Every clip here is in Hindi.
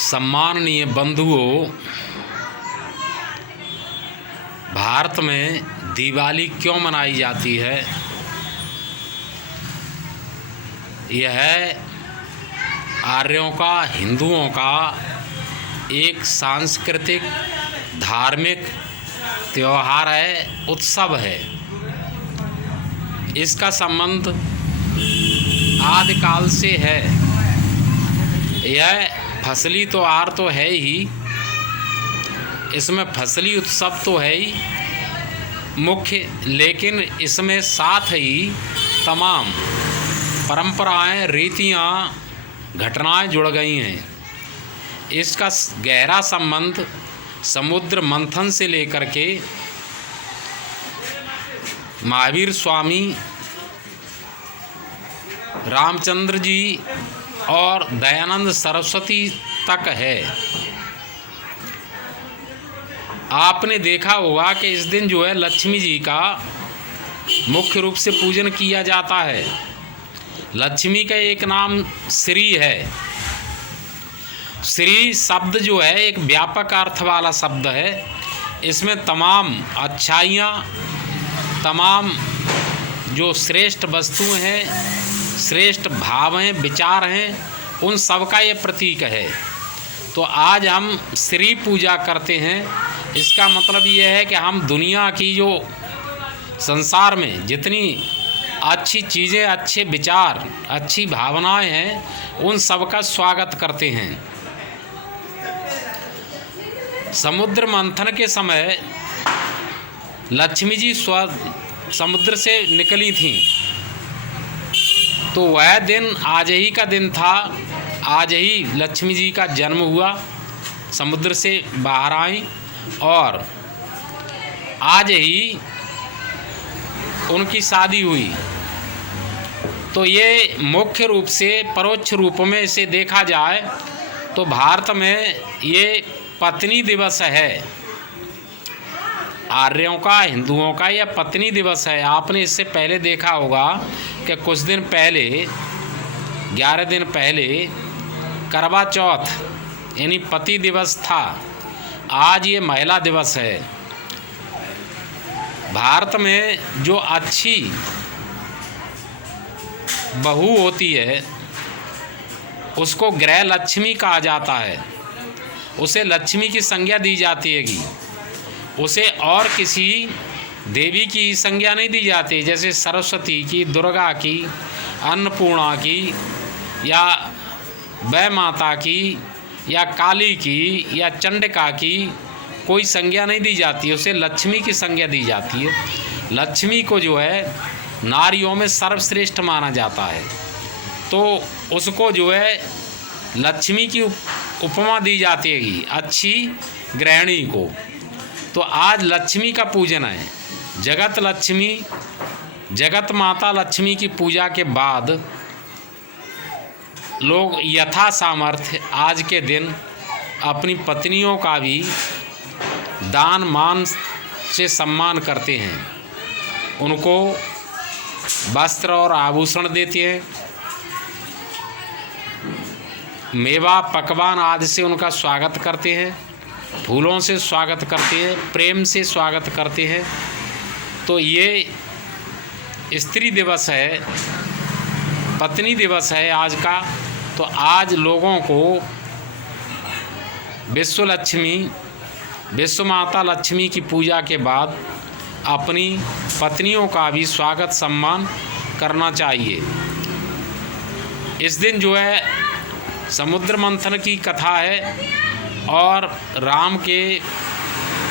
सम्माननीय बंधुओं, भारत में दिवाली क्यों मनाई जाती है? यह आर्यों का, हिंदुओं का एक सांस्कृतिक धार्मिक त्यौहार है, उत्सव है। इसका संबंध आदिकाल से है। यह फसली त्यौहार तो है ही, इसमें फसली उत्सव तो है ही मुख्य, लेकिन इसमें साथ ही तमाम परंपराएं, रीतियां, घटनाएं जुड़ गई हैं। इसका गहरा संबंध समुद्र मंथन से लेकर के महावीर स्वामी, रामचंद्र जी और दयानंद सरस्वती तक है। आपने देखा होगा कि इस दिन जो है लक्ष्मी जी का मुख्य रूप से पूजन किया जाता है। लक्ष्मी का एक नाम श्री है। श्री शब्द जो है एक व्यापक अर्थ वाला शब्द है। इसमें तमाम अच्छाइयाँ, तमाम जो श्रेष्ठ वस्तुएं हैं, श्रेष्ठ भाव हैं, विचार हैं, उन सब का ये प्रतीक है। तो आज हम श्री पूजा करते हैं। इसका मतलब ये है कि हम दुनिया की जो संसार में जितनी अच्छी चीज़ें, अच्छे विचार, अच्छी भावनाएं हैं, उन सब का स्वागत करते हैं। समुद्र मंथन के समय लक्ष्मी जी समुद्र से निकली थीं, तो वह दिन आज ही का दिन था। आज ही लक्ष्मी जी का जन्म हुआ, समुद्र से बाहर आई और आज ही उनकी शादी हुई। तो ये मुख्य रूप से, परोक्ष रूप में इसे देखा जाए तो भारत में ये पत्नी दिवस है। आर्यों का, हिंदुओं का यह पत्नी दिवस है। आपने इससे पहले देखा होगा कि कुछ दिन पहले, 11 दिन पहले करवा चौथ यानी पति दिवस था। आज ये महिला दिवस है। भारत में जो अच्छी बहू होती है उसको गृह लक्ष्मी कहा जाता है। उसे लक्ष्मी की संज्ञा दी जाती है। उसे और किसी देवी की संज्ञा नहीं दी जाती, जैसे सरस्वती की, दुर्गा की, अन्नपूर्णा की, या वै माता की, या काली की, या चंडिका की कोई संज्ञा नहीं दी जाती। उसे लक्ष्मी की संज्ञा दी जाती है। लक्ष्मी को जो है नारियों में सर्वश्रेष्ठ माना जाता है, तो उसको जो है लक्ष्मी की उपमा दी जाती है, अच्छी गृहिणी को। तो आज लक्ष्मी का पूजन है। जगत लक्ष्मी, जगत माता लक्ष्मी की पूजा के बाद लोग यथा सामर्थ्य आज के दिन अपनी पत्नियों का भी दान मान से सम्मान करते हैं। उनको वस्त्र और आभूषण देते हैं, मेवा पकवान आदि से उनका स्वागत करते हैं, फूलों से स्वागत करते हैं, प्रेम से स्वागत करते हैं। तो ये स्त्री दिवस है, पत्नी दिवस है आज का। तो आज लोगों को विश्व लक्ष्मी, विश्व माता लक्ष्मी की पूजा के बाद अपनी पत्नियों का भी स्वागत सम्मान करना चाहिए। इस दिन जो है समुद्र मंथन की कथा है और राम के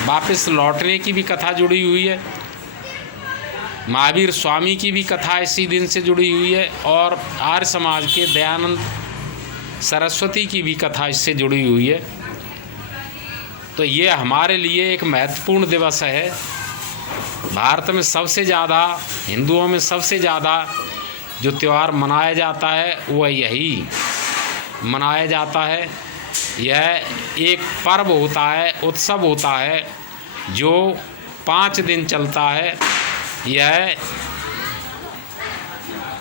वापस लौटने की भी कथा जुड़ी हुई है। महावीर स्वामी की भी कथा इसी दिन से जुड़ी हुई है और आर्य समाज के दयानंद सरस्वती की भी कथा इससे जुड़ी हुई है। तो ये हमारे लिए एक महत्वपूर्ण दिवस है। भारत में सबसे ज़्यादा, हिंदुओं में सबसे ज़्यादा जो त्यौहार मनाया जाता है वह यही मनाया जाता है। यह एक पर्व होता है, उत्सव होता है जो 5 दिन चलता है। यह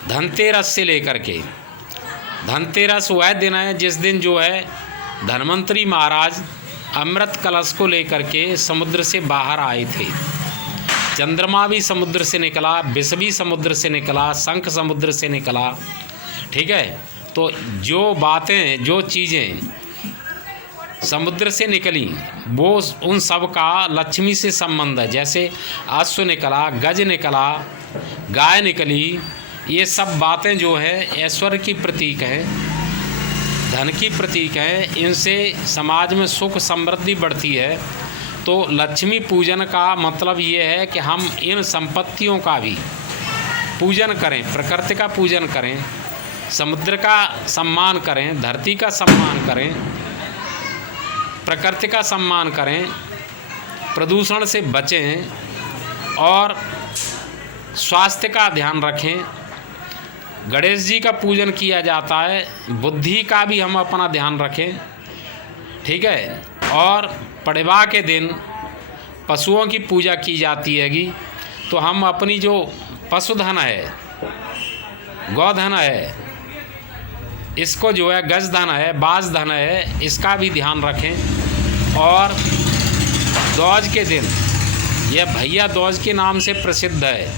धनतेरस से लेकर के, धनतेरस वह दिन है जिस दिन जो है धन्वंतरी महाराज अमृत कलश को लेकर के समुद्र से बाहर आए थे। चंद्रमा भी समुद्र से निकला, विष भी समुद्र से निकला, शंख समुद्र से निकला। ठीक है, तो जो बातें, जो चीज़ें समुद्र से निकली वो उन सब का लक्ष्मी से संबंध है। जैसे अश्व निकला, गज निकला, गाय निकली, ये सब बातें जो है ऐश्वर्य की प्रतीक हैं, धन की प्रतीक हैं। इनसे समाज में सुख समृद्धि बढ़ती है। तो लक्ष्मी पूजन का मतलब ये है कि हम इन संपत्तियों का भी पूजन करें, प्रकृति का पूजन करें, समुद्र का सम्मान करें, धरती का सम्मान करें, प्रकृति का सम्मान करें, प्रदूषण से बचें और स्वास्थ्य का ध्यान रखें। गणेश जी का पूजन किया जाता है, बुद्धि का भी हम अपना ध्यान रखें। ठीक है, और पड़वा के दिन पशुओं की पूजा की जाती हैगी। तो हम अपनी जो पशुधन है, गौधन है, इसको जो है गजधन है, बाजधन है, इसका भी ध्यान रखें। और दूज के दिन, यह भैया दूज के नाम से प्रसिद्ध है।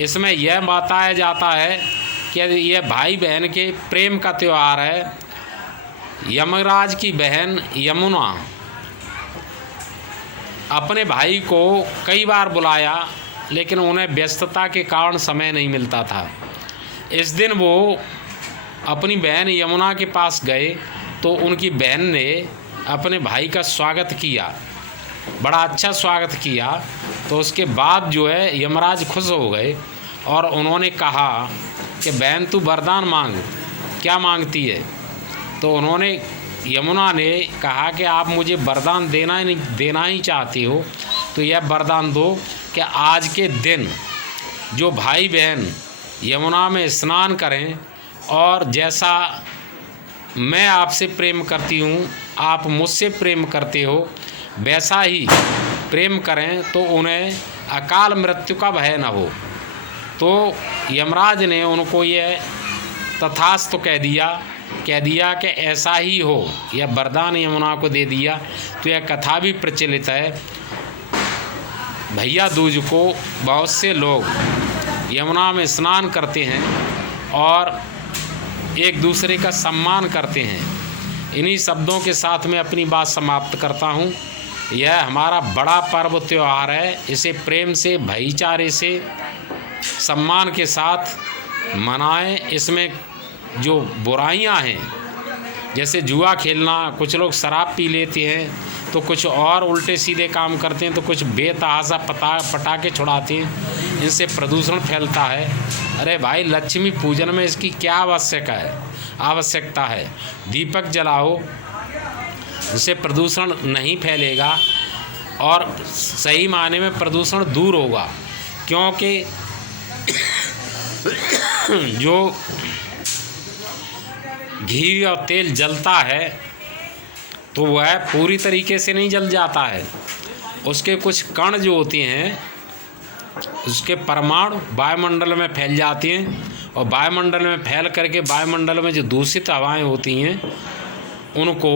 इसमें यह बताया जाता है कि यह भाई बहन के प्रेम का त्यौहार है। यमराज की बहन यमुना अपने भाई को कई बार बुलाया, लेकिन उन्हें व्यस्तता के कारण समय नहीं मिलता था। इस दिन वो अपनी बहन यमुना के पास गए तो उनकी बहन ने अपने भाई का स्वागत किया, बड़ा अच्छा स्वागत किया। तो उसके बाद जो है यमराज खुश हो गए और उन्होंने कहा कि बहन तू वरदान मांग, क्या मांगती है? तो उन्होंने, यमुना ने कहा कि आप मुझे वरदान देना ही चाहती हो तो यह वरदान दो कि आज के दिन जो भाई बहन यमुना में स्नान करें और जैसा मैं आपसे प्रेम करती हूँ, आप मुझसे प्रेम करते हो, वैसा ही प्रेम करें तो उन्हें अकाल मृत्यु का भय न हो। तो यमराज ने उनको यह तथास्तु कह दिया कि ऐसा ही हो। यह वरदान यमुना को दे दिया। तो यह कथा भी प्रचलित है। भैया दूज को बहुत से लोग यमुना में स्नान करते हैं और एक दूसरे का सम्मान करते हैं। इन्हीं शब्दों के साथ मैं अपनी बात समाप्त करता हूँ। यह हमारा बड़ा पर्व त्यौहार है। इसे प्रेम से, भाईचारे से, सम्मान के साथ मनाएं। इसमें जो बुराइयां हैं, जैसे जुआ खेलना, कुछ लोग शराब पी लेते हैं, तो कुछ और उल्टे सीधे काम करते हैं, तो कुछ बेतहाशा पटाखे छुड़ाते हैं, इनसे प्रदूषण फैलता है। अरे भाई, लक्ष्मी पूजन में इसकी क्या आवश्यकता है? दीपक जलाओ, उससे प्रदूषण नहीं फैलेगा और सही मायने में प्रदूषण दूर होगा। क्योंकि जो घी और तेल जलता है तो वह पूरी तरीके से नहीं जल जाता है। उसके कुछ कण जो होते हैं, उसके परमाणु वायुमंडल में फैल जाती हैं और वायुमंडल में फैल करके वायुमंडल में जो दूषित हवाएं होती हैं उनको,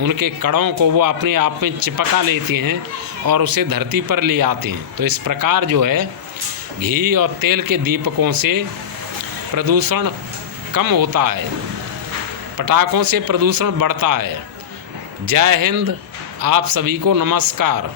उनके कणों को वो अपने आप में चिपका लेते हैं और उसे धरती पर ले आते हैं। तो इस प्रकार जो है घी और तेल के दीपकों से प्रदूषण कम होता है, पटाखों से प्रदूषण बढ़ता है। जय हिंद। आप सभी को नमस्कार।